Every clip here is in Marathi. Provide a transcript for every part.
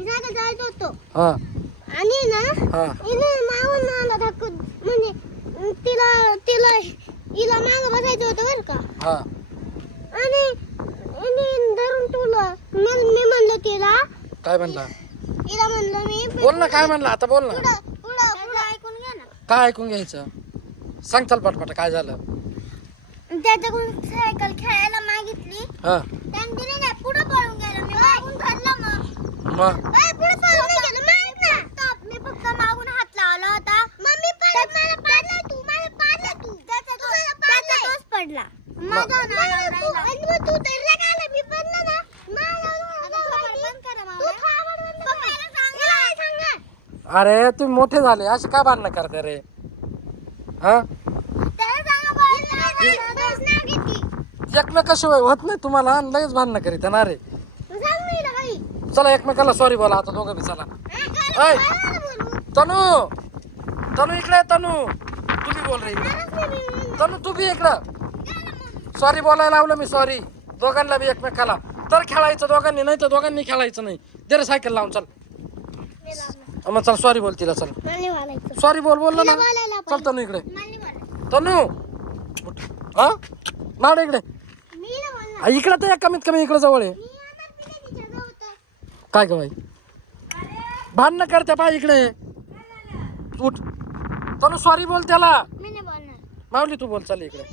फिरायला जायचं होतं हा आणि ना हा हिने मागून मला धक्का म्हणजे तिला तिला हिला मागं बसायचं होतं बरं का हा आणि हिने धरून तुला मी म्हणलं तिला काय म्हणला हिला म्हणलं मी बोल ना काय म्हणला आता बोल ना पुढं पुढं पुढं ऐकून घ्या ना काय ऐकून घ्यायचं सांग चल पटपट काय झालं त्याच्याकडून सायकल खेळायला मागितली हा त्याने दिली नाही पुढे पळून गेलो मी मागून धरलं मग पुढे पळून नाही गेलो माहित ना मी फक्त मागून हात लावला होता मम्मी परत मला पाडला तू मला पाडला तू त्याचा तोच पडला माझा नाला आणि मग तू तर लगाला मी पडला ना मला बंद करा मला तू थांबड बंद पप्पाला सांगा अरे तुम्ही मोठे झाले असे काय भांडणं करते रे हा त्याला सांगा बस नाव घेतली एकमेकाशिवाय होत नाही तुम्हाला आणि लगेच भांडणं करीत ना रे सांग मी काही चला एकमेकाला सॉरी बोला आता दोघं बी चला ऐ तनू तनू इकडे ये, तनू तू बी बोल रे इकडे. तनू तू बी इकडं सॉरी बोलायला लावलं मी सॉरी दोघांना बी एकमेकाला तर खेळायचं दोघांनी नाही तर दोघांनी खेळायचं नाही दे रे सायकल लावून चल मग चल सॉरी बोल तिला चल सॉरी बोललो ना चल तनू इकडे तनू उठ. हा माड इकडे इकडे तर कमीत कमी इकडे जवळ आहे काय ग बाई भांडणं करते पाय इकडे उठ तनू सॉरी बोल त्याला माऊली तू बोल चल इकडे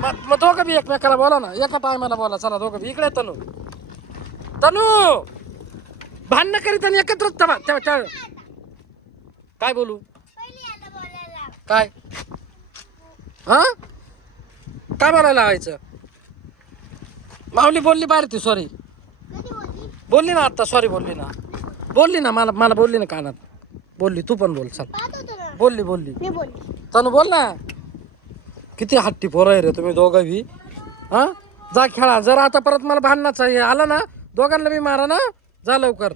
मग दोघं बी एकमेकाला बोला ना एका टायमाला बोला चला दोघं बी इकडे तनू तनू भांडणं करीत आणि एकत्र काय बोलू काय हा काय बोलायला लावायचं माऊली बोलली बाहेर ती सॉरी बोलली ना आता सॉरी बोलली ना मला बोलली ना कानात बोलली तू पण बोल चल बोलली तनु बोल ना किती हट्टी पोरं आहे रे तुम्ही दोघं बी हा जा खेळा जर आता परत मला भांडणाचं हे आलं ना दोघांना बी मारा ना जा लवकर